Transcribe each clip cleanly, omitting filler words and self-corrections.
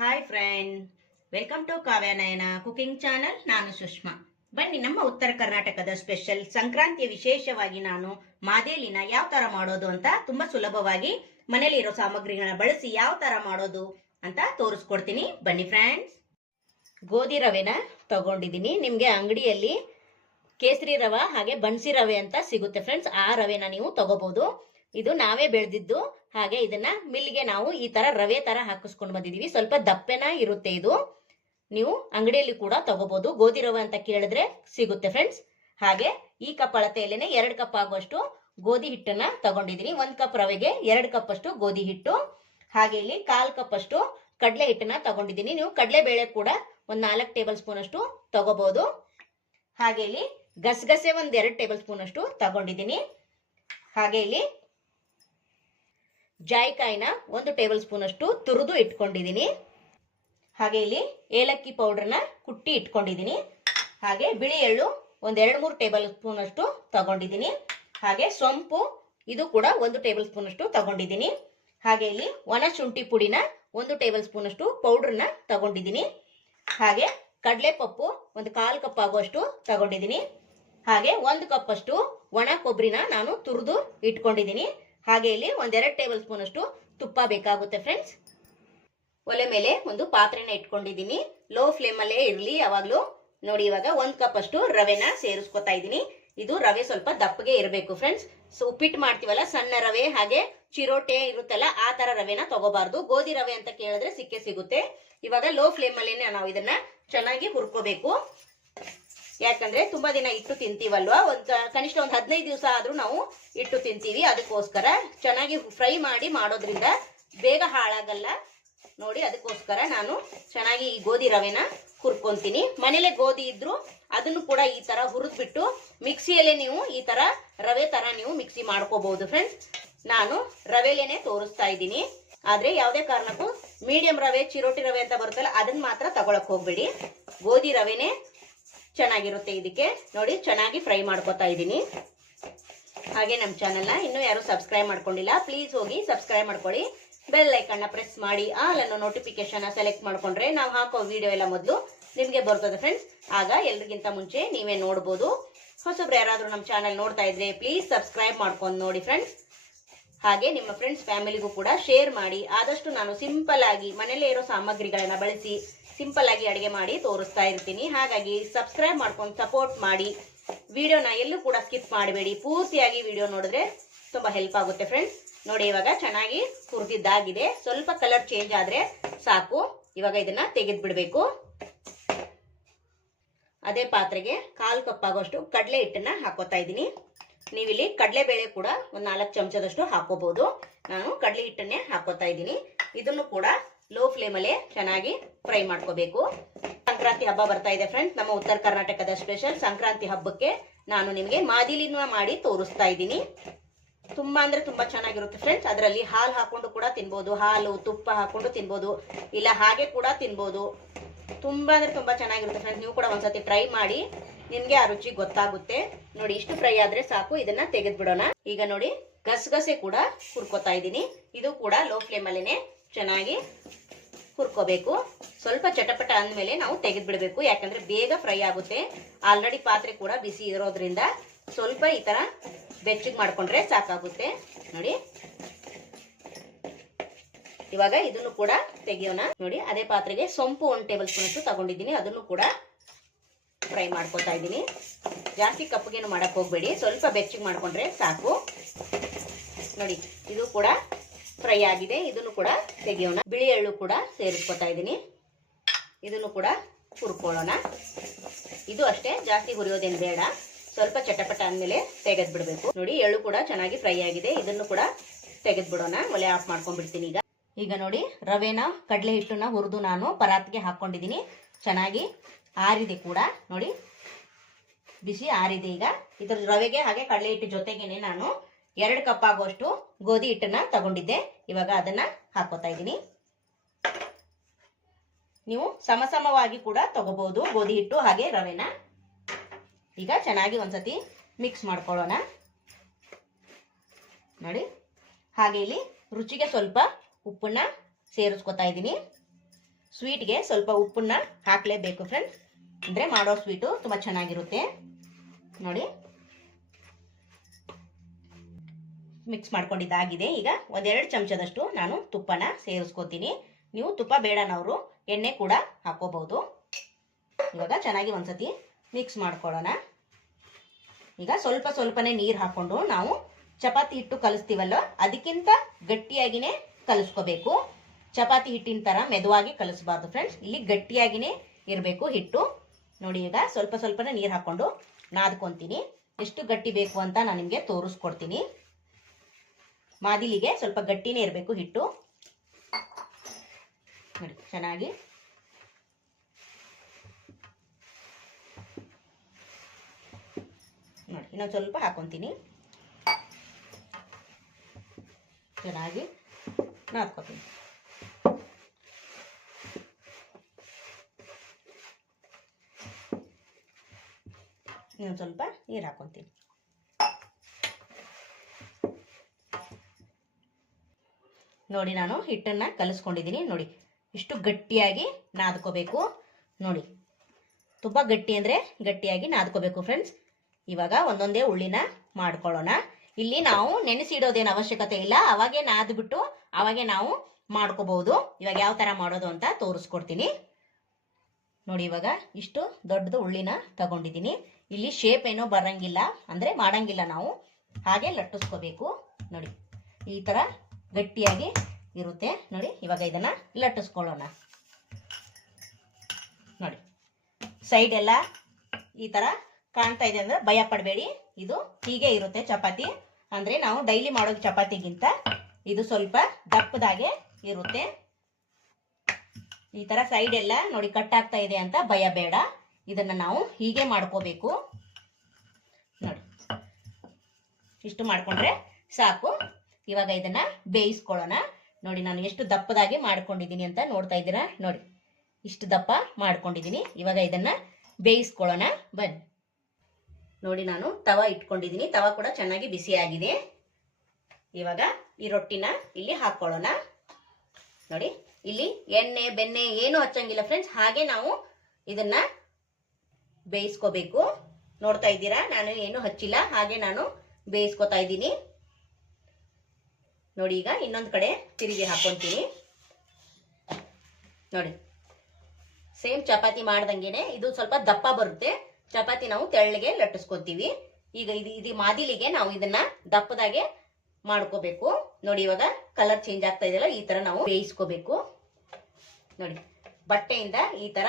Hi friend, welcome to Kavya Nayana cooking channel. ನಾನು ಸುಷ್ಮಾ. ಬನ್ನಿ, ನಮ್ಮ ಉತ್ತರ ಕರ್ನಾಟಕದ ಸ್ಪೆಷಲ್ ಸಂಕ್ರಾಂತಿಯ ವಿಶೇಷವಾಗಿ ನಾನು ಮಾದೇಲಿನ ಯಾವ ತರ ಮಾಡೋದು ಅಂತ ತುಂಬಾ ಸುಲಭವಾಗಿ ಮನೇಲಿ ಇರೋ ಸಾಮಗ್ರಿಗಳನ್ನ ಬಳಸಿ ಯಾವ ತರ ಮಾಡೋದು ಅಂತ ತೋರಿಸ್ಕೊಡ್ತೀನಿ. ಬನ್ನಿ ಫ್ರೆಂಡ್ಸ್. ಗೋಧಿ ರವೆನ ತಗೊಂಡಿದ್ದೀನಿ. ನಿಮ್ಗೆ ಅಂಗಡಿಯಲ್ಲಿ ಕೇಸರಿ ರವೆ ಹಾಗೆ ಬನ್ಸಿ ರವೆ ಅಂತ ಸಿಗುತ್ತೆ ಫ್ರೆಂಡ್ಸ್. ಆ ರವೆನ ನೀವು ತಗೋಬಹುದು. ಇದು ನಾವೇ ಬೆಳೆದಿದ್ದು. ಹಾಗೆ ಇದನ್ನ ಮಿಲ್ಗೆ ನಾವು ಈ ತರ ರವೆ ತರ ಹಾಕಿಸ್ಕೊಂಡು ಬಂದಿದೀವಿ. ಸ್ವಲ್ಪ ದಪ್ಪೆನ ಇರುತ್ತೆ ಇದು. ನೀವು ಅಂಗಡಿಯಲ್ಲಿ ಕೂಡ ತಗೋಬಹುದು. ಗೋಧಿ ರವೆ ಅಂತ ಕೇಳಿದ್ರೆ ಸಿಗುತ್ತೆ ಫ್ರೆಂಡ್ಸ್. ಹಾಗೆ ಈ ಕಪ್ ಅಳತೆಯಲ್ಲೇನೆ 2 ಕಪ್ ಆಗುವಷ್ಟು ಗೋಧಿ ಹಿಟ್ಟನ್ನ ತಗೊಂಡಿದ್ದೀನಿ. 1 ಕಪ್ ರವೆಗೆ 2 ಕಪ್ ಅಷ್ಟು ಗೋಧಿ ಹಿಟ್ಟು. ಹಾಗೆ ಇಲ್ಲಿ 1/4 ಕಪ್ ಅಷ್ಟು ಕಡಲೆ ಹಿಟ್ಟನ್ನ ತಗೊಂಡಿದ್ದೀನಿ. ನೀವು ಕಡಲೆ ಬೇಳೆ ಕೂಡ 4 ಟೇಬಲ್ ಸ್ಪೂನ್ ಅಷ್ಟು ತಗೋಬಹುದು. ಹಾಗೆ ಇಲ್ಲಿ ಗಸಗಸೆ 2 ಟೇಬಲ್ ಸ್ಪೂನ್ ಅಷ್ಟು ತಗೊಂಡಿದ್ದೀನಿ. ಹಾಗೆ ಇಲ್ಲಿ ಜಾಯಿಕಾಯಿನ 1 ಟೇಬಲ್ ಸ್ಪೂನ್ ಅಷ್ಟು ತುರಿದು ಇಟ್ಕೊಂಡಿದ್ದೀನಿ. ಹಾಗೆ ಇಲ್ಲಿ ಏಲಕ್ಕಿ ಪೌಡರ್ನ ಕುಟ್ಟಿ ಇಟ್ಕೊಂಡಿದ್ದೀನಿ. ಹಾಗೆ ಬಿಳಿ ಎಳ್ಳು 2-3 ಟೇಬಲ್ ಸ್ಪೂನ್ ಅಷ್ಟು ತಗೊಂಡಿದ್ದೀನಿ. ಹಾಗೆ ಸೊಂಪು ಇದು ಕೂಡ 1 ಟೇಬಲ್ ಸ್ಪೂನ್ ಅಷ್ಟು ತಗೊಂಡಿದ್ದೀನಿ. ಹಾಗೆ ಇಲ್ಲಿ ಒಣ ಶುಂಠಿ ಪುಡಿನ 1 ಟೇಬಲ್ ಸ್ಪೂನ್ ಅಷ್ಟು ಪೌಡರ್ನ ತಗೊಂಡಿದ್ದೀನಿ. ಹಾಗೆ ಕಡಲೆ ಪಪ್ಪು 1/4 ಕಪ್ ಆಗುವಷ್ಟು ತಗೊಂಡಿದ್ದೀನಿ. ಹಾಗೆ 1 ಕಪ್ ಅಷ್ಟು ಒಣ ಕೊಬ್ಬರಿನ ನಾನು ತುರಿದು ಇಟ್ಕೊಂಡಿದ್ದೀನಿ. ಹಾಗೆ ಇಲ್ಲಿ 1-2 ಟೇಬಲ್ ಸ್ಪೂನ್ ಅಷ್ಟು ತುಪ್ಪ ಬೇಕಾಗುತ್ತೆ ಫ್ರೆಂಡ್ಸ್. ಒಲೆ ಮೇಲೆ ಒಂದು ಪಾತ್ರೆನ ಇಟ್ಕೊಂಡಿದ್ದೀನಿ. ಲೋ ಫ್ಲೇಮ್ ಅಲ್ಲೇ ಇರಲಿ ಯಾವಾಗ್ಲೂ. ನೋಡಿ, ಇವಾಗ 1 ಕಪ್ ಅಷ್ಟು ರವೆನ ಸೇರಿಸ್ಕೊತಾ ಇದ್ದೀನಿ. ಇದು ರವೆ ಸ್ವಲ್ಪ ದಪ್ಪಗೆ ಇರಬೇಕು ಫ್ರೆಂಡ್ಸ್. ಉಪ್ಪಿಟ್ಟು ಮಾಡ್ತೀವಲ್ಲ, ಸಣ್ಣ ರವೆ ಹಾಗೆ ಚಿರೋಟೆ ಇರುತ್ತಲ್ಲ, ಆ ತರ ರವೆನ ತಗೋಬಾರ್ದು. ಗೋಧಿ ರವೆ ಅಂತ ಕೇಳಿದ್ರೆ ಸಿಗುತ್ತೆ. ಇವಾಗ ಲೋ ಫ್ಲೇಮ್ ಅಲ್ಲೇನೆ ನಾವು ಇದನ್ನ ಚೆನ್ನಾಗಿ ಹುರ್ಕೋಬೇಕು. ಯಾಕಂದ್ರೆ ತುಂಬಾ ದಿನ ಇಟ್ಟು ತಿಂತೀವಲ್ವಾ, ಕನಿಷ್ಠ 15 ದಿವಸ ಆದ್ರೂ ನಾವು ಇಟ್ಟು ತಿಂತೀವಿ. ಅದಕ್ಕೋಸ್ಕರ ಚೆನ್ನಾಗಿ ಫ್ರೈ ಮಾಡಿ ಮಾಡೋದ್ರಿಂದ ಬೇಗ ಹಾಳಾಗಲ್ಲ. ನೋಡಿ, ಅದಕ್ಕೋಸ್ಕರ ನಾನು ಚೆನ್ನಾಗಿ ಈ ಗೋಧಿ ರವೆನ ಹುರ್ಕೊಂತೀನಿ. ಮನೇಲೆ ಗೋಧಿ ಇದ್ರು ಅದನ್ನು ಕೂಡ ಈ ತರ ಹುರಿದ್ಬಿಟ್ಟು ಮಿಕ್ಸಿಯಲ್ಲೇ ನೀವು ಈ ತರ ರವೆ ತರ ನೀವು ಮಿಕ್ಸಿ ಮಾಡ್ಕೋಬಹುದು ಫ್ರೆಂಡ್ಸ್. ನಾನು ರವೆಲೇನೆ ತೋರಿಸ್ತಾ ಇದ್ದೀನಿ. ಆದ್ರೆ ಯಾವುದೇ ಕಾರಣಕ್ಕೂ ಮೀಡಿಯಂ ರವೆ, ಚಿರೋಟಿ ರವೆ ಅಂತ ಬರುತ್ತಲ್ಲ, ಅದನ್ನ ಮಾತ್ರ ತಗೊಳಕ್ ಹೋಗ್ಬೇಡಿ. ಗೋಧಿ ರವೆನೆ ಚೆನ್ನಾಗಿರುತ್ತೆ ಇದಕ್ಕೆ. ನೋಡಿ, ಚೆನ್ನಾಗಿ ಫ್ರೈ ಮಾಡ್ಕೋತಾ ಇದ್ದೀನಿ. ಹಾಗೆ ನಮ್ಮ ಚಾನೆಲ್ನ ಇನ್ನೂ ಯಾರು ಸಬ್ಸ್ಕ್ರೈಬ್ ಮಾಡ್ಕೊಂಡಿಲ್ಲ, ಪ್ಲೀಸ್ ಹೋಗಿ ಸಬ್ಸ್ಕ್ರೈಬ್ ಮಾಡ್ಕೊಳ್ಳಿ. ಬೆಲ್ ಐಕನ್ನ ಪ್ರೆಸ್ ಮಾಡಿ ಆಲ್ ಅನ್ನೋ ನೋಟಿಫಿಕೇಶನ್ ಸೆಲೆಕ್ಟ್ ಮಾಡ್ಕೊಂಡ್ರೆ ನಾವು ಹಾಕೋ ವಿಡಿಯೋ ಎಲ್ಲ ಮೊದಲು ನಿಮ್ಗೆ ಬರ್ತದೆ ಫ್ರೆಂಡ್ಸ್. ಆಗ ಎಲ್ರಿಗಿಂತ ಮುಂಚೆ ನೀವೇ ನೋಡ್ಬೋದು. ಹೊಸಬ್ರು ಯಾರಾದ್ರೂ ನಮ್ಮ ಚಾನೆಲ್ ನೋಡ್ತಾ ಇದ್ರೆ ಪ್ಲೀಸ್ ಸಬ್ಸ್ಕ್ರೈಬ್ ಮಾಡ್ಕೊಂಡು ನೋಡಿ ಫ್ರೆಂಡ್ಸ್. ಹಾಗೆ ನಿಮ್ಮ ಫ್ರೆಂಡ್ಸ್ ಫ್ಯಾಮಿಲಿಗೂ ಕೂಡ ಶೇರ್ ಮಾಡಿ. ಆದಷ್ಟು ನಾನು ಸಿಂಪಲ್ ಆಗಿ ಮನೇಲೇ ಇರೋ ಸಾಮಗ್ರಿಗಳನ್ನ ಬಳಸಿ ಸಿಂಪಲ್ ಆಗಿ ಅಡಿಗೆ ಮಾಡಿ ತೋರಿಸ್ತಾ ಇರ್ತೀನಿ. ಹಾಗಾಗಿ ಸಬ್ಸ್ಕ್ರೈಬ್ ಮಾಡ್ಕೊಂಡು ಸಪೋರ್ಟ್ ಮಾಡಿ. ವಿಡಿಯೋನ ಎಲ್ಲೂ ಕೂಡ ಸ್ಕಿಪ್ ಮಾಡಬೇಡಿ. ಪೂರ್ತಿಯಾಗಿ ವಿಡಿಯೋ ನೋಡಿದ್ರೆ ತುಂಬಾ ಹೆಲ್ಪ್ ಆಗುತ್ತೆ ಫ್ರೆಂಡ್ಸ್. ನೋಡಿ, ಇವಾಗ ಚೆನ್ನಾಗಿ ಹುರಿದಿದ್ದಾಗಿದೆ. ಸ್ವಲ್ಪ ಕಲರ್ ಚೇಂಜ್ ಆದ್ರೆ ಸಾಕು. ಇವಾಗ ಇದನ್ನ ತೆಗೆದು ಬಿಡಬೇಕು. ಅದೇ ಪಾತ್ರೆಗೆ 1/4 ಕಪ್ ಆಗೋಷ್ಟು ಕಡಲೆ ಹಿಟ್ಟನ್ನ ಹಾಕೋತಾ ಇದ್ದೀನಿ. ನೀವಿಲ್ಲಿ ಕಡಲೆ ಬೇಳೆ ಕೂಡ 4 ಚಮಚದಷ್ಟು ಹಾಕೋಬಹುದು. ನಾನು ಕಡಲೆ ಹಿಟ್ಟನ್ನೇ ಹಾಕೋತಾ ಇದ್ದೀನಿ. ಇದನ್ನು ಕೂಡ ಲೋ ಫ್ಲೇಮ್ ಅಲ್ಲೇ ಚೆನ್ನಾಗಿ ಫ್ರೈ ಮಾಡ್ಕೋಬೇಕು. ಸಂಕ್ರಾಂತಿ ಹಬ್ಬ ಬರ್ತಾ ಇದೆ ಫ್ರೆಂಡ್ಸ್. ನಮ್ಮ ಉತ್ತರ ಕರ್ನಾಟಕದ ಸ್ಪೆಷಲ್ ಸಂಕ್ರಾಂತಿ ಹಬ್ಬಕ್ಕೆ ನಾನು ನಿಮಗೆ ಮಾದಿಲಿನ ಮಾಡಿ ತೋರಿಸ್ತಾ ಇದ್ದೀನಿ. ತುಂಬಾ ಅಂದ್ರೆ ತುಂಬಾ ಚೆನ್ನಾಗಿರುತ್ತೆ ಫ್ರೆಂಡ್ಸ್. ಅದರಲ್ಲಿ ಹಾಲು ಹಾಕೊಂಡು ಕೂಡ ತಿನ್ಬೋದು, ಹಾಲು ತುಪ್ಪ ಹಾಕೊಂಡು ತಿನ್ಬೋದು, ಇಲ್ಲ ಹಾಗೆ ಕೂಡ ತಿನ್ಬೋದು. ತುಂಬಾ ಅಂದ್ರೆ ತುಂಬಾ ಚೆನ್ನಾಗಿರುತ್ತೆ ಫ್ರೆಂಡ್ಸ್. ನೀವು ಕೂಡ ಒಂದ್ಸತಿ ಟ್ರೈ ಮಾಡಿ, ನಿಮ್ಗೆ ಆ ರುಚಿ ಗೊತ್ತಾಗುತ್ತೆ. ನೋಡಿ, ಇಷ್ಟು ಫ್ರೈ ಆದ್ರೆ ಸಾಕು. ಇದನ್ನ ತೆಗೆದು ಬಿಡೋಣ. ಈಗ ನೋಡಿ, ಗಸಗಸೆ ಕೂಡ ಹುರ್ಕೋತಾ ಇದ್ದೀನಿ. ಇದು ಕೂಡ ಲೋ ಫ್ಲೇಮ್ ಅಲ್ಲೇನೆ ಚೆನ್ನಾಗಿ ಹುರ್ಕೋಬೇಕು. ಸ್ವಲ್ಪ ಚಟಪಟ ಅಂದ್ಮೇಲೆ ನಾವು ತೆಗೆದು ಬಿಡಬೇಕು. ಯಾಕಂದ್ರೆ ಬೇಗ ಫ್ರೈ ಆಗುತ್ತೆ. ಆಲ್ರೆಡಿ ಪಾತ್ರೆ ಕೂಡ ಬಿಸಿ ಇರೋದ್ರಿಂದ ಸ್ವಲ್ಪ ಈ ತರ ಬೆಚ್ಚಗೆ ಮಾಡ್ಕೊಂಡ್ರೆ ಸಾಕಾಗುತ್ತೆ. ನೋಡಿ, ಇವಾಗ ಇದನ್ನು ಕೂಡ ತೆಗಿಯೋಣ. ನೋಡಿ, ಅದೇ ಪಾತ್ರೆಗೆ ಸೊಂಪು 1 ಟೇಬಲ್ ಸ್ಪೂನ್ ಅಷ್ಟು ತಗೊಂಡಿದ್ದೀನಿ. ಅದನ್ನು ಕೂಡ ಫ್ರೈ ಮಾಡ್ಕೊತಾ ಇದ್ದೀನಿ. ಜಾಸ್ತಿ ಕಪ್ಪಗೇನು ಮಾಡಕ್ ಹೋಗ್ಬೇಡಿ, ಸ್ವಲ್ಪ ಬೆಚ್ಚಗೆ ಮಾಡ್ಕೊಂಡ್ರೆ ಸಾಕು. ನೋಡಿ, ಇದು ಕೂಡ ಫ್ರೈ ಆಗಿದೆ. ಇದನ್ನು ಕೂಡ ತೆಗಿಯೋಣ. ಬಿಳಿ ಎಳ್ಳು ಕೂಡ ಸೇರಿಸ್ಕೊತಾ ಇದ್ದೀನಿ. ಇದನ್ನು ಕೂಡ ಹುರ್ಕೊಳ್ಳೋಣ. ಇದು ಅಷ್ಟೇ, ಜಾಸ್ತಿ ಹುರಿಯೋದೇನು ಬೇಡ. ಸ್ವಲ್ಪ ಚಟಪಟ ಅಂದ್ಮೇಲೆ ತೆಗೆದು ಬಿಡಬೇಕು. ನೋಡಿ, ಎಳ್ಳು ಕೂಡ ಚೆನ್ನಾಗಿ ಫ್ರೈ ಆಗಿದೆ. ಇದನ್ನು ಕೂಡ ತೆಗೆದು ಬಿಡೋಣ. ಒಲೆ ಆಫ್ ಮಾಡ್ಕೊಂಡ್ಬಿಡ್ತೀನಿ. ಈಗ ನೋಡಿ, ರವೆನ ಕಡಲೆ ಹಿಟ್ಟನ್ನ ಹುರಿದು ನಾನು ಪರಾತ್ಗೆ ಹಾಕೊಂಡಿದ್ದೀನಿ. ಚೆನ್ನಾಗಿ ಆರಿದೆ ಕೂಡ. ನೋಡಿ, ಬಿಸಿ ಆರಿದೆ. ಈಗ ಇದ್ರ ರವೆಗೆ ಹಾಗೆ ಕಡಲೆ ಹಿಟ್ಟು ಜೊತೆಗೇನೆ ನಾನು 2 ಕಪ್ ಆಗುವಷ್ಟು ಗೋಧಿ ಹಿಟ್ಟನ್ನ ತಗೊಂಡಿದ್ದೆ. ಇವಾಗ ಅದನ್ನ ಹಾಕೋತಾ ಇದ್ದೀನಿ. ನೀವು ಸಮಸಮವಾಗಿ ಕೂಡ ತಗೋಬಹುದು ಗೋಧಿ ಹಿಟ್ಟು ಹಾಗೆ ರವೆನ. ಈಗ ಚೆನ್ನಾಗಿ ಒಂದ್ಸತಿ ಮಿಕ್ಸ್ ಮಾಡ್ಕೊಳ್ಳೋಣ. ನೋಡಿ, ಹಾಗೆ ಇಲ್ಲಿ ರುಚಿಗೆ ಸ್ವಲ್ಪ ಉಪ್ಪನ್ನ ಸೇರಿಸ್ಕೊತಾ ಇದ್ದೀನಿ. ಸ್ವೀಟ್ಗೆ ಸ್ವಲ್ಪ ಉಪ್ಪನ್ನ ಹಾಕಲೇಬೇಕು ಫ್ರೆಂಡ್ಸ್, ಅಂದರೆ ಮಾಡೋ ಸ್ವೀಟು ತುಂಬ ಚೆನ್ನಾಗಿರುತ್ತೆ. ನೋಡಿ ಮಿಕ್ಸ್ ಮಾಡ್ಕೊಂಡಿದ್ದಾಗಿದೆ. ಈಗ ಒಂದೆರಡು ಚಮಚದಷ್ಟು ನಾನು ತುಪ್ಪನ ಸೇರಿಸ್ಕೊತೀನಿ. ನೀವು ತುಪ್ಪ ಬೇಡನವರು ಎಣ್ಣೆ ಕೂಡ ಹಾಕೋಬಹುದು. ಇವಾಗ ಚೆನ್ನಾಗಿ ಒಂದ್ಸತಿ ಮಿಕ್ಸ್ ಮಾಡ್ಕೊಳ್ಳೋಣ. ಈಗ ಸ್ವಲ್ಪ ಸ್ವಲ್ಪನೇ ನೀರು ಹಾಕೊಂಡು ನಾವು ಚಪಾತಿ ಹಿಟ್ಟು ಕಲಿಸ್ತೀವಲ್ಲ ಅದಕ್ಕಿಂತ ಗಟ್ಟಿಯಾಗಿನೇ ಕಲಿಸ್ಕೋಬೇಕು. ಚಪಾತಿ ಹಿಟ್ಟಿನ ಥರ ಮೆದುವಾಗಿ ಕಲಿಸ್ಬಾರ್ದು ಫ್ರೆಂಡ್ಸ್, ಇಲ್ಲಿ ಗಟ್ಟಿಯಾಗಿನೇ ಇರಬೇಕು ಹಿಟ್ಟು. ನೋಡಿ ಈಗ ಸ್ವಲ್ಪ ಸ್ವಲ್ಪನೇ ನೀರು ಹಾಕೊಂಡು ನಾದ್ಕೊತೀನಿ. ಎಷ್ಟು ಗಟ್ಟಿ ಬೇಕು ಅಂತ ನಾನು ನಿಮಗೆ ತೋರಿಸ್ಕೊಡ್ತೀನಿ. ಮಾದಿಲಿಗೆ ಸ್ವಲ್ಪ ಗಟ್ಟಿನೇ ಇರಬೇಕು ಹಿಟ್ಟು. ನೋಡಿ ಚೆನ್ನಾಗಿ ನೋಡಿ ಇನ್ನೊಂದು ಸ್ವಲ್ಪ ಹಾಕೊತೀನಿ. ಚೆನ್ನಾಗಿ ನಾದ್ಕೊತೀನಿ. ಇನ್ನೊಂದು ಸ್ವಲ್ಪ ನೀರು ಹಾಕೊತೀನಿ. ನೋಡಿ ನಾನು ಹಿಟ್ಟನ್ನ ಕಲಿಸ್ಕೊಂಡಿದ್ದೀನಿ. ನೋಡಿ ಇಷ್ಟು ಗಟ್ಟಿಯಾಗಿ ನಾದ್ಕೋಬೇಕು. ನೋಡಿ ತುಂಬ ಗಟ್ಟಿ ಅಂದರೆ ಗಟ್ಟಿಯಾಗಿ ನಾದ್ಕೋಬೇಕು ಫ್ರೆಂಡ್ಸ್. ಇವಾಗ ಒಂದೊಂದೇ ಉಳ್ಳಿನ ಮಾಡ್ಕೊಳ್ಳೋಣ. ಇಲ್ಲಿ ನಾವು ನೆನೆಸಿಡೋದೇನು ಅವಶ್ಯಕತೆ ಇಲ್ಲ, ಅವಾಗೇ ನಾದ್ಬಿಟ್ಟು ಅವಾಗೇ ನಾವು ಮಾಡ್ಕೋಬಹುದು. ಇವಾಗ ಯಾವ ಥರ ಮಾಡೋದು ಅಂತ ತೋರಿಸ್ಕೊಡ್ತೀನಿ. ನೋಡಿ ಇವಾಗ ಇಷ್ಟು ದೊಡ್ಡದು ಉಳ್ಳಿನ ತಗೊಂಡಿದ್ದೀನಿ. ಇಲ್ಲಿ ಶೇಪ್ ಏನೋ ಬರಂಗಿಲ್ಲ, ಅಂದರೆ ಮಾಡಂಗಿಲ್ಲ, ನಾವು ಹಾಗೆ ಲಟ್ಟಿಸ್ಕೋಬೇಕು. ನೋಡಿ ಈ ಥರ ಗಟ್ಟಿಯಾಗಿ ಇರುತ್ತೆ. ನೋಡಿ ಇವಾಗ ಇದನ್ನ ಲಟ್ಟಿಸ್ಕೊಳ್ಳೋಣ. ನೋಡಿ ಸೈಡ್ ಎಲ್ಲ ಈ ಥರ ಕಾಣ್ತಾ ಇದೆ ಅಂದ್ರೆ ಭಯ ಪಡಬೇಡಿ, ಇದು ಹೀಗೆ ಇರುತ್ತೆ ಚಪಾತಿ. ಅಂದರೆ ನಾವು ಡೈಲಿ ಮಾಡೋ ಚಪಾತಿಗಿಂತ ಇದು ಸ್ವಲ್ಪ ದಪ್ಪದಾಗೆ ಇರುತ್ತೆ. ಈ ಥರ ಸೈಡ್ ಎಲ್ಲ ನೋಡಿ ಕಟ್ ಆಗ್ತಾ ಇದೆ ಅಂತ ಭಯ ಬೇಡ, ಇದನ್ನು ನಾವು ಹೀಗೆ ಮಾಡ್ಕೋಬೇಕು. ನೋಡಿ ಇಷ್ಟು ಮಾಡ್ಕೊಂಡ್ರೆ ಸಾಕು. ಇವಾಗ ಇದನ್ನ ಬೇಯಿಸ್ಕೊಳ್ಳೋಣ. ನೋಡಿ ನಾನು ಎಷ್ಟು ದಪ್ಪದಾಗಿ ಮಾಡ್ಕೊಂಡಿದ್ದೀನಿ ಅಂತ ನೋಡ್ತಾ ಇದ್ದೀರಾ. ನೋಡಿ ಇಷ್ಟು ದಪ್ಪ ಮಾಡ್ಕೊಂಡಿದ್ದೀನಿ. ಇವಾಗ ಇದನ್ನ ಬೇಯಿಸ್ಕೊಳ್ಳೋಣ ಬನ್ನಿ. ನೋಡಿ ನಾನು ತವ ಇಟ್ಕೊಂಡಿದ್ದೀನಿ. ತವ ಕೂಡ ಚೆನ್ನಾಗಿ ಬಿಸಿಯಾಗಿದೆ. ಇವಾಗ ಈ ರೊಟ್ಟಿನ ಇಲ್ಲಿ ಹಾಕೊಳ್ಳೋಣ. ನೋಡಿ ಇಲ್ಲಿ ಎಣ್ಣೆ ಬೆಣ್ಣೆ ಏನು ಹಚ್ಚಂಗಿಲ್ಲ ಫ್ರೆಂಡ್ಸ್, ಹಾಗೆ ನಾವು ಇದನ್ನ ಬೇಯಿಸ್ಕೋಬೇಕು. ನೋಡ್ತಾ ಇದ್ದೀರಾ ನಾನು ಏನು ಹಚ್ಚಿಲ್ಲ, ಹಾಗೆ ನಾನು ಬೇಯಿಸ್ಕೊತಾ ಇದ್ದೀನಿ. ನೋಡಿ ಈಗ ಇನ್ನೊಂದು ಕಡೆ ತಿರುಗಿ ಹಾಕೊಂತೀನಿ. ನೋಡಿ ಸೇಮ್ ಚಪಾತಿ ಮಾಡ್ದಂಗೆನೆ ಇದು ಸ್ವಲ್ಪ ದಪ್ಪ ಬರುತ್ತೆ. ಚಪಾತಿ ನಾವು ತೆಳ್ಳಗೆ ಲಟ್ಟಿಸ್ಕೊತೀವಿ. ಈಗ ಇದು ಮಾದಿಲಿಗೆ ನಾವು ಇದನ್ನ ದಪ್ಪದಾಗೆ ಮಾಡ್ಕೋಬೇಕು. ನೋಡಿ ಇವಾಗ ಕಲರ್ ಚೇಂಜ್ ಆಗ್ತಾ ಇದೆಯಲ್ಲ, ಈ ತರ ನಾವು ಬೇಯಿಸ್ಕೋಬೇಕು. ನೋಡಿ ಬಟ್ಟೆಯಿಂದ ಈ ತರ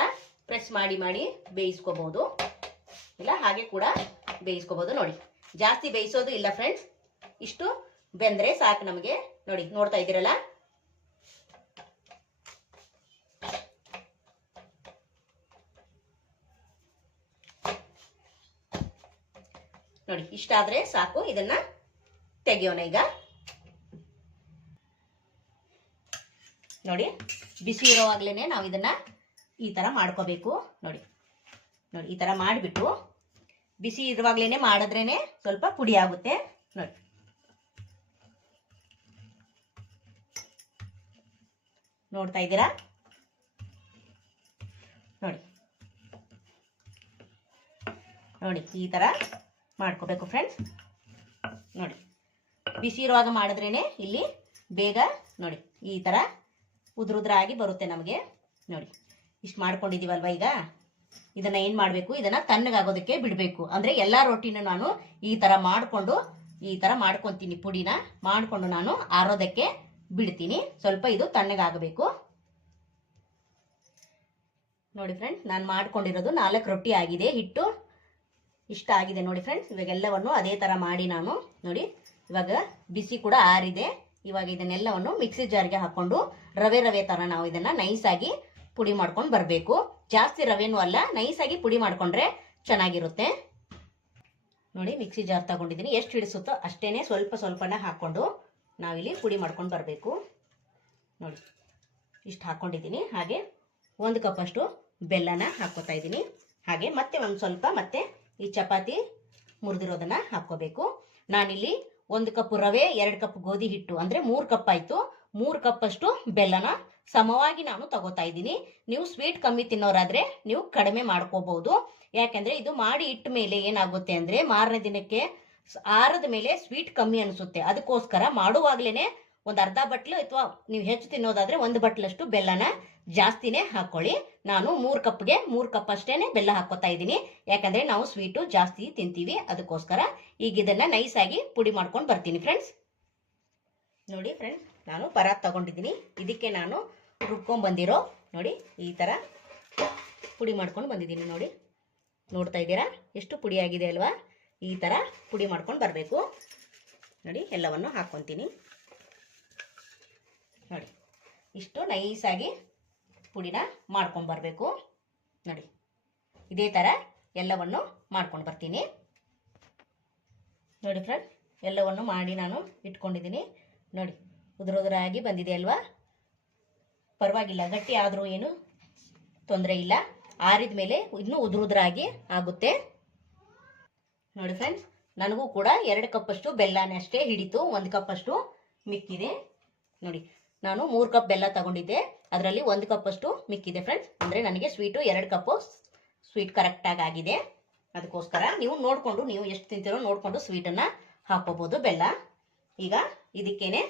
ಪ್ರೆಸ್ ಮಾಡಿ ಮಾಡಿ ಬೇಯಿಸ್ಕೋಬಹುದು, ಇಲ್ಲ ಹಾಗೆ ಕೂಡ ಬೇಯಿಸ್ಕೋಬಹುದು. ನೋಡಿ ಜಾಸ್ತಿ ಬೇಯಿಸೋದು ಇಲ್ಲ ಫ್ರೆಂಡ್ಸ್, ಇಷ್ಟು ಬೆಂದ್ರೆ ಸಾಕು ನಮಗೆ. ನೋಡಿ ನೋಡ್ತಾ ಇದ್ದೀರಲ್ಲ, ನೋಡಿ ಇಷ್ಟಾದ್ರೆ ಸಾಕು. ಇದನ್ನ ತೆಗಿಯೋಣ ಈಗ. ನೋಡಿ ಬಿಸಿ ಇರೋವಾಗ್ಲೇನೆ ನಾವು ಇದನ್ನ ಈ ತರ ಮಾಡ್ಕೋಬೇಕು. ನೋಡಿ ನೋಡಿ ಈ ತರ ಮಾಡಿಬಿಟ್ಟು ಬಿಸಿ ಇರುವಾಗ್ಲೇನೆ ಮಾಡಿದ್ರೇನೆ ಸ್ವಲ್ಪ ಪುಡಿ ಆಗುತ್ತೆ. ನೋಡಿ ನೋಡ್ತಾ ಇದ್ದೀರಾ. ನೋಡಿ ನೋಡಿ ಈ ತರ ಮಾಡ್ಕೋಬೇಕು ಫ್ರೆಂಡ್ಸ್. ನೋಡಿ ಬಿಸಿ ಇರುವಾಗ ಮಾಡಿದ್ರೇನೆ ಇಲ್ಲಿ ಬೇಗ ನೋಡಿ ಈ ತರ ಉದುರುದ್ರಾಗಿ ಬರುತ್ತೆ ನಮಗೆ. ನೋಡಿ ಇಷ್ಟು ಮಾಡ್ಕೊಂಡಿದೀವಲ್ವ, ಈಗ ಇದನ್ನ ಏನ್ ಮಾಡ್ಬೇಕು, ಇದನ್ನ ತಣ್ಣಗಾಗೋದಕ್ಕೆ ಬಿಡಬೇಕು. ಅಂದ್ರೆ ಎಲ್ಲಾ ರೊಟ್ಟಿನೂ ನಾನು ಈ ತರ ಮಾಡ್ಕೊಂತೀನಿ. ಪುಡಿನ ಮಾಡ್ಕೊಂಡು ನಾನು ಆರೋದಕ್ಕೆ ಬಿಡ್ತೀನಿ. ಸ್ವಲ್ಪ ಇದು ತಣ್ಣಗಾಗಬೇಕು. ನೋಡಿ ಫ್ರೆಂಡ್ಸ್ ನಾನು ಮಾಡ್ಕೊಂಡಿರೋದು 4 ರೊಟ್ಟಿ ಆಗಿದೆ. ಹಿಟ್ಟು ಇಷ್ಟ ಆಗಿದೆ ನೋಡಿ ಫ್ರೆಂಡ್ಸ್. ಇವಾಗೆಲ್ಲವನ್ನು ಅದೇ ತರ ಮಾಡಿ ನಾನು ನೋಡಿ ಇವಾಗ ಬಿಸಿ ಕೂಡ ಆರಿದೆ. ಇವಾಗ ಇದನ್ನೆಲ್ಲವನ್ನು ಮಿಕ್ಸಿ ಜಾರ್ಗೆ ಹಾಕೊಂಡು ರವೆ ತರ ನಾವು ಇದನ್ನ ನೈಸಾಗಿ ಪುಡಿ ಮಾಡ್ಕೊಂಡು ಬರಬೇಕು. ಜಾಸ್ತಿ ರವೆನೂ ಅಲ್ಲ, ನೈಸಾಗಿ ಪುಡಿ ಮಾಡ್ಕೊಂಡ್ರೆ ಚೆನ್ನಾಗಿರುತ್ತೆ. ನೋಡಿ ಮಿಕ್ಸಿ ಜಾರ್ ತಗೊಂಡಿದ್ದೀನಿ. ಎಷ್ಟು ಹಿಡಿಸುತ್ತೋ ಅಷ್ಟೇನೆ ಸ್ವಲ್ಪ ಸ್ವಲ್ಪನ ಹಾಕೊಂಡು ನಾವಿಲ್ಲಿ ಪುಡಿ ಮಾಡ್ಕೊಂಡು ಬರಬೇಕು. ನೋಡಿ ಇಷ್ಟು ಹಾಕೊಂಡಿದ್ದೀನಿ. ಹಾಗೆ 1 ಕಪ್ ಅಷ್ಟು ಬೆಲ್ಲನ ಹಾಕೋತಾ ಇದ್ದೀನಿ. ಹಾಗೆ ಮತ್ತೆ ಒಂದು ಸ್ವಲ್ಪ ಮತ್ತೆ ಈ ಚಪಾತಿ ಮುರಿದಿರೋದನ್ನ ಹಾಕೋಬೇಕು. ನಾನಿಲ್ಲಿ 1 ಕಪ್ ರವೆ, 2 ಕಪ್ ಗೋಧಿ ಹಿಟ್ಟು, ಅಂದ್ರೆ 3 ಕಪ್ ಆಯ್ತು. 3 ಕಪ್ ಅಷ್ಟು ಬೆಲ್ಲನ ಸಮವಾಗಿ ನಾನು ತಗೋತಾ ಇದ್ದೀನಿ. ನೀವು ಸ್ವೀಟ್ ಕಮ್ಮಿ ತಿನ್ನೋರಾದ್ರೆ ನೀವು ಕಡಿಮೆ ಮಾಡ್ಕೋಬಹುದು. ಯಾಕಂದ್ರೆ ಇದು ಮಾಡಿ ಇಟ್ಟ ಮೇಲೆ ಏನಾಗುತ್ತೆ ಅಂದ್ರೆ ಮಾರನೇ ದಿನಕ್ಕೆ ಆರದ ಮೇಲೆ ಸ್ವೀಟ್ ಕಮ್ಮಿ ಅನಿಸುತ್ತೆ. ಅದಕ್ಕೋಸ್ಕರ ಮಾಡುವಾಗ್ಲೇನೆ ಒಂದು ಅರ್ಧ ಬಟ್ಲು ಅಥವಾ ನೀವು ಹೆಚ್ಚು ತಿನ್ನೋದಾದ್ರೆ 1 ಬಟ್ಲಷ್ಟು ಬೆಲ್ಲನ ಜಾಸ್ತಿನೇ ಹಾಕೊಳ್ಳಿ. ನಾನು 3 ಕಪ್ಗೆ 3 ಕಪ್ ಅಷ್ಟೇನೆ ಬೆಲ್ಲ ಹಾಕೋತಾ ಇದ್ದೀನಿ. ಯಾಕಂದ್ರೆ ನಾವು ಸ್ವೀಟು ಜಾಸ್ತಿ ತಿಂತೀವಿ, ಅದಕ್ಕೋಸ್ಕರ ಈಗ ಇದನ್ನ ನೈಸ್ ಆಗಿ ಪುಡಿ ಮಾಡ್ಕೊಂಡು ಬರ್ತೀನಿ ಫ್ರೆಂಡ್ಸ್. ನೋಡಿ ಫ್ರೆಂಡ್ಸ್, ನಾನು ಪರಾತ್ ತಗೊಂಡಿದ್ದೀನಿ. ಇದಕ್ಕೆ ನಾನು ರುಬ್ಕೊಂಡ್ ಬಂದಿರೋ ನೋಡಿ ಈ ತರ ಪುಡಿ ಮಾಡ್ಕೊಂಡು ಬಂದಿದ್ದೀನಿ. ನೋಡ್ತಾ ಇದ್ದೀರಾ ಎಷ್ಟು ಪುಡಿ ಆಗಿದೆ ಅಲ್ವಾ? ಈ ತರ ಪುಡಿ ಮಾಡ್ಕೊಂಡು ಬರಬೇಕು. ನೋಡಿ ಎಲ್ಲವನ್ನು ಹಾಕ್ಕೊಂತೀನಿ. ನೋಡಿ ಇಷ್ಟು ನೈಸ್ ಆಗಿ ಪುಡಿನ ಮಾಡ್ಕೊಂಡು ಬರಬೇಕು. ನೋಡಿ ಇದೇ ತರ ಎಲ್ಲವನ್ನು ಮಾಡ್ಕೊಂಡು ಬರ್ತೀನಿ. ನೋಡಿ ಫ್ರೆಂಡ್ಸ್, ಎಲ್ಲವನ್ನು ಮಾಡಿ ನಾನು ಇಟ್ಕೊಂಡಿದ್ದೀನಿ. ನೋಡಿ ಉದುರಾಗಿ ಬಂದಿದೆ ಅಲ್ವಾ? ಪರವಾಗಿಲ್ಲ, ಗಟ್ಟಿ ಆದರೂ ಏನು ತೊಂದರೆ ಇಲ್ಲ. ಆರಿದ ಮೇಲೆ ಇನ್ನೂ ಉದುರಾಗಿ ಆಗುತ್ತೆ. ನೋಡಿ ಫ್ರೆಂಡ್ಸ್, ನನಗೂ ಕೂಡ 2 ಕಪ್ ಅಷ್ಟು ಬೆಲ್ಲನೇ ಅಷ್ಟೇ ಹಿಡಿತು. 1 ಕಪ್ ಅಷ್ಟು ಮಿಕ್ಕಿದೆ. ನೋಡಿ ನಾನು 3 ಕಪ್ ಬೆಲ್ಲ ತಗೊಂಡಿದ್ದೆ, ಅದರಲ್ಲಿ 1 ಕಪ್ ಅಷ್ಟು ಮಿಕ್ಕಿದೆ ಫ್ರೆಂಡ್ಸ್. ಅಂದರೆ ನನಗೆ ಸ್ವೀಟು 2 ಕಪ್ ಸ್ವೀಟ್ ಕರೆಕ್ಟಾಗಿ ಆಗಿದೆ. ಅದಕ್ಕೋಸ್ಕರ ನೀವು ನೋಡಿಕೊಂಡು, ನೀವು ಎಷ್ಟು ತಿಂತೀರೋ ನೋಡಿಕೊಂಡು ಸ್ವೀಟನ್ನು ಹಾಕೋಬೋದು ಬೆಲ್ಲ. ಈಗ ಇದಕ್ಕೇನೆ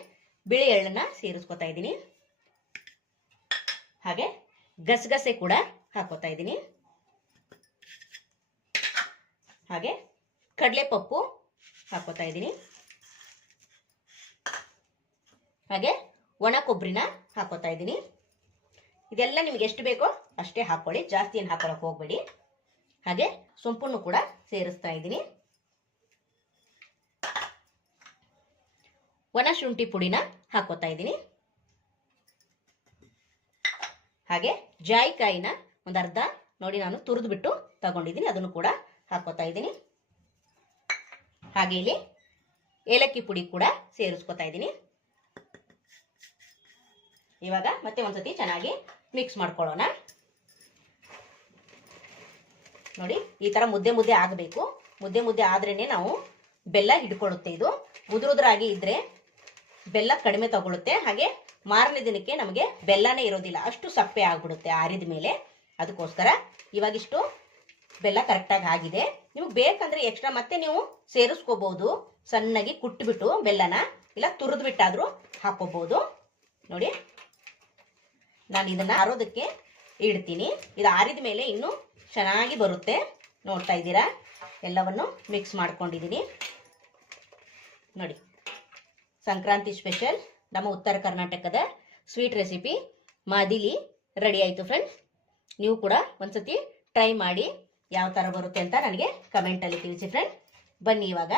ಬಿಳಿ ಎಳ್ಳನ್ನ ಸೇರಿಸ್ಕೊತಾ ಇದ್ದೀನಿ. ಹಾಗೆ ಗಸಗಸೆ ಕೂಡ ಹಾಕೋತಾ ಇದ್ದೀನಿ. ಹಾಗೆ ಕಡಲೆಪಪ್ಪು ಹಾಕೋತಾ ಇದ್ದೀನಿ. ಹಾಗೆ ಒಣ ಕೊಬ್ಬರಿನ ಹಾಕೋತಾ ಇದ್ದೀನಿ. ಇದೆಲ್ಲ ನಿಮ್ಗೆ ಎಷ್ಟು ಬೇಕೋ ಅಷ್ಟೇ ಹಾಕೊಳ್ಳಿ, ಜಾಸ್ತಿ ಏನು ಹಾಕೊಳ್ಳೋಕೆ ಹೋಗಬೇಡಿ. ಹಾಗೆ ಸೊಂಪನ್ನು ಕೂಡ ಸೇರಿಸ್ತಾ ಇದ್ದೀನಿ. ಒಣ ಶುಂಠಿ ಪುಡಿನ ಹಾಕೋತಾ ಇದ್ದೀನಿ. ಹಾಗೆ ಜಾಯಿಕಾಯಿನ ಒಂದು ಅರ್ಧ ನೋಡಿ ನಾನು ತುರಿದು ಬಿಟ್ಟು ತಗೊಂಡಿದ್ದೀನಿ, ಅದನ್ನು ಕೂಡ ಹಾಕೋತಾ ಇದ್ದೀನಿ. ಹಾಗೆ ಇಲ್ಲಿ ಏಲಕ್ಕಿ ಪುಡಿ ಕೂಡ ಸೇರಿಸ್ಕೊತಾ ಇದ್ದೀನಿ. ಇವಾಗ ಮತ್ತೆ ಒಂದ್ಸತಿ ಚೆನ್ನಾಗಿ ಮಿಕ್ಸ್ ಮಾಡ್ಕೊಳ್ಳೋಣ. ನೋಡಿ ಈ ತರ ಮುದ್ದೆ ಮುದ್ದೆ ಆಗಬೇಕು. ಮುದ್ದೆ ಮುದ್ದೆ ಆದ್ರೇನೆ ನಾವು ಬೆಲ್ಲ ಹಿಡ್ಕೊಳ್ಳುತ್ತೆ. ಇದು ಉದುರಾಗಿ ಇದ್ರೆ ಬೆಲ್ಲ ಕಡಿಮೆ ತಗೊಳುತ್ತೆ. ಹಾಗೆ ಮಾರನೇ ದಿನಕ್ಕೆ ನಮಗೆ ಬೆಲ್ಲನೇ ಇರೋದಿಲ್ಲ, ಅಷ್ಟು ಸಪ್ಪೆ ಆಗ್ಬಿಡುತ್ತೆ ಆರಿದ ಮೇಲೆ. ಅದಕ್ಕೋಸ್ಕರ ಇವಾಗಿಷ್ಟು ಬೆಲ್ಲ ಕರೆಕ್ಟಾಗಿ ಆಗಿದೆ. ನಿಮ್ಗೆ ಬೇಕಂದ್ರೆ ಎಕ್ಸ್ಟ್ರಾ ಮತ್ತೆ ನೀವು ಸೇರಿಸ್ಕೋಬಹುದು. ಸಣ್ಣಗೆ ಕುಟ್ಬಿಟ್ಟು ಬೆಲ್ಲನ ಇಲ್ಲ ತುರಿದು ಬಿಟ್ಟಾದ್ರೂ ಹಾಕೋಬಹುದು. ನೋಡಿ ನಾನು ಇದನ್ನ ಆರೋದಕ್ಕೆ ಇಡ್ತೀನಿ. ಇದು ಆರಿದ ಮೇಲೆ ಇನ್ನೂ ಚೆನ್ನಾಗಿ ಬರುತ್ತೆ. ನೋಡ್ತಾ ಇದ್ದೀರಾ, ಎಲ್ಲವನ್ನು ಮಿಕ್ಸ್ ಮಾಡ್ಕೊಂಡಿದ್ದೀನಿ. ನೋಡಿ ಸಂಕ್ರಾಂತಿ ಸ್ಪೆಷಲ್ ನಮ್ಮ ಉತ್ತರ ಕರ್ನಾಟಕದ ಸ್ವೀಟ್ ರೆಸಿಪಿ ಮಾದಿಲಿ ರೆಡಿ ಆಯಿತು ಫ್ರೆಂಡ್ಸ್. ನೀವು ಕೂಡ ಒಂದ್ಸತಿ ಟ್ರೈ ಮಾಡಿ ಯಾವ ಥರ ಬರುತ್ತೆ ಅಂತ ನನಗೆ ಕಮೆಂಟಲ್ಲಿ ತಿಳಿಸಿ ಫ್ರೆಂಡ್ಸ್. ಬನ್ನಿ ಇವಾಗ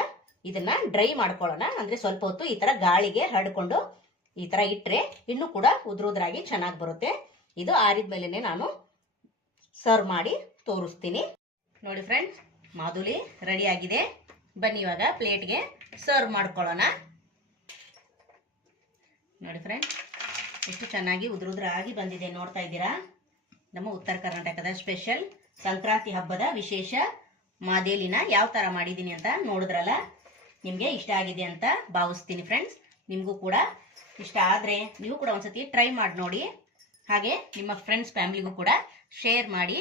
ಇದನ್ನ ಡ್ರೈ ಮಾಡ್ಕೊಳ್ಳೋಣ. ಅಂದರೆ ಸ್ವಲ್ಪ ಹೊತ್ತು ಈ ಥರ ಗಾಳಿಗೆ ಹರಡ್ಕೊಂಡು ಈ ಥರ ಇಟ್ಟರೆ ಇನ್ನೂ ಕೂಡ ಉದುರಾಗಿ ಚೆನ್ನಾಗಿ ಬರುತ್ತೆ. ಇದು ಆರಿದ ಮೇಲೇ ನಾನು ಸರ್ವ್ ಮಾಡಿ ತೋರಿಸ್ತೀನಿ. ನೋಡಿ ಫ್ರೆಂಡ್ಸ್, ಮಾದುಲಿ ರೆಡಿ ಆಗಿದೆ. ಬನ್ನಿ ಇವಾಗ ಪ್ಲೇಟ್ಗೆ ಸರ್ವ್ ಮಾಡ್ಕೊಳ್ಳೋಣ. ನೋಡಿ ಫ್ರೆಂಡ್ಸ್, ಎಷ್ಟು ಚೆನ್ನಾಗಿ ಉದುರಾಗಿ ಬಂದಿದೆ. ನೋಡ್ತಾ ಇದ್ದೀರಾ, ನಮ್ಮ ಉತ್ತರ ಕರ್ನಾಟಕದ ಸ್ಪೆಷಲ್ ಸಂಕ್ರಾಂತಿ ಹಬ್ಬದ ವಿಶೇಷ ಮಾದೇಲಿನ ಯಾವ ಥರ ಮಾಡಿದ್ದೀನಿ ಅಂತ ನೋಡಿದ್ರಲ್ಲ. ನಿಮಗೆ ಇಷ್ಟ ಆಗಿದೆ ಅಂತ ಭಾವಿಸ್ತೀನಿ ಫ್ರೆಂಡ್ಸ್. ನಿಮಗೂ ಕೂಡ ಇಷ್ಟ ಆದರೆ ನೀವು ಕೂಡ ಒಂದ್ಸತಿ ಟ್ರೈ ಮಾಡಿ ನೋಡಿ. ಹಾಗೆ ನಿಮ್ಮ ಫ್ರೆಂಡ್ಸ್ ಫ್ಯಾಮಿಲಿಗೂ ಕೂಡ ಶೇರ್ ಮಾಡಿ.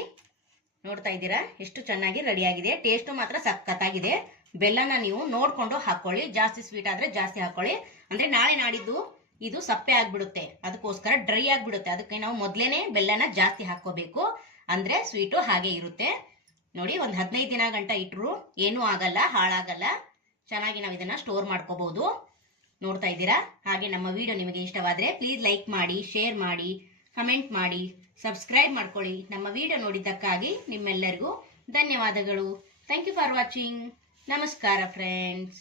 ನೋಡ್ತಾ ಇದ್ದೀರಾ ಎಷ್ಟು ಚೆನ್ನಾಗಿ ರೆಡಿಯಾಗಿದೆ. ಟೇಸ್ಟು ಮಾತ್ರ ಸಖತ್ತಾಗಿದೆ. ಬೆಲ್ಲನ ನೀವು ನೋಡಿಕೊಂಡು ಹಾಕ್ಕೊಳ್ಳಿ. ಜಾಸ್ತಿ ಸ್ವೀಟ್ ಆದರೆ ಜಾಸ್ತಿ ಹಾಕ್ಕೊಳ್ಳಿ. ಅಂದರೆ ನಾಳೆ ನಾಡಿದ್ದು ಇದು ಸಪ್ಪೆ ಆಗಿಬಿಡುತ್ತೆ, ಅದಕ್ಕೋಸ್ಕರ ಡ್ರೈ ಆಗಿಬಿಡುತ್ತೆ. ಅದಕ್ಕೆ ನಾವು ಮೊದಲೇನೆ ಬೆಲ್ಲನ ಜಾಸ್ತಿ ಹಾಕ್ಕೋಬೇಕು, ಅಂದರೆ ಸ್ವೀಟು ಹಾಗೆ ಇರುತ್ತೆ. ನೋಡಿ ಒಂದು 15 ದಿನ ಗಂಟ ಇಟ್ಟರು ಏನೂ ಆಗಲ್ಲ, ಹಾಳಾಗಲ್ಲ. ಚೆನ್ನಾಗಿ ನಾವು ಇದನ್ನು ಸ್ಟೋರ್ ಮಾಡ್ಕೋಬಹುದು. ನೋಡ್ತಾ ಇದ್ದೀರಾ. ಹಾಗೆ ನಮ್ಮ ವಿಡಿಯೋ ನಿಮಗೆ ಇಷ್ಟವಾದರೆ ಪ್ಲೀಸ್ ಲೈಕ್ ಮಾಡಿ, ಶೇರ್ ಮಾಡಿ, ಕಮೆಂಟ್ ಮಾಡಿ, ಸಬ್ಸ್ಕ್ರೈಬ್ ಮಾಡ್ಕೊಳ್ಳಿ. ನಮ್ಮ ವಿಡಿಯೋ ನೋಡಿದ್ದಕ್ಕಾಗಿ ನಿಮ್ಮೆಲ್ಲರಿಗೂ ಧನ್ಯವಾದಗಳು. Thank you for watching. ನಮಸ್ಕಾರ ಫ್ರೆಂಡ್ಸ್.